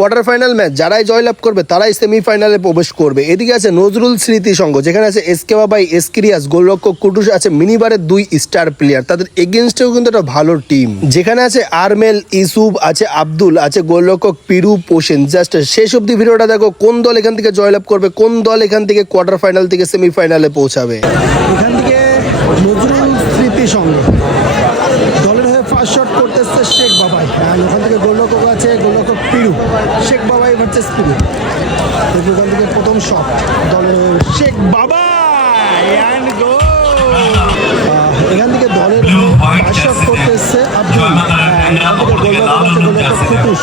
Quarter final match যারাই জয়লাভ করবে তারাই সেমিফাইনালে প্রবেশ করবে। এদিকে আছে নজরুল স্মৃতি সংঘ, যেখানে আছে এসকে বাবাই, এসকিরিয়াস, গোলরক্ষক কুটুস, আছে মিনিবারের 2 স্টার প্লেয়ার। তাদের এগেনস্টেও কিন্তু একটা ভালো টিম, যেখানে আছে আরমেল, ইসুফ, আছে আব্দুল, আছে গোলরক্ষক পিরু, পোষেন। জাস্ট শেষ অব্দি ভিডিওটা দেখো, কোন দল এখান থেকে জয়লাভ করবে, কোন দল এখান থেকে কোয়ার্টার ফাইনাল থেকে সেমিফাইনালে পৌঁছাবে। এখান থেকে নজরুল স্মৃতি সংঘ দলের হয়ে ফার্স্ট শট করতেছে শেখ বাবাই, ওখান থেকে গোলরক্ষক আছে গোলরক্ষক পিরু। শেখ বাবাই ভার্সেস পিরু, ওখান থেকে প্রথম শট দলের শেখ বাবাই অ্যান্ড গোল। এখান থেকে দলের ফার্স্ট শট করতেছে আব্দুল, গোলরক্ষক আছে গোলরক্ষক কুটুস।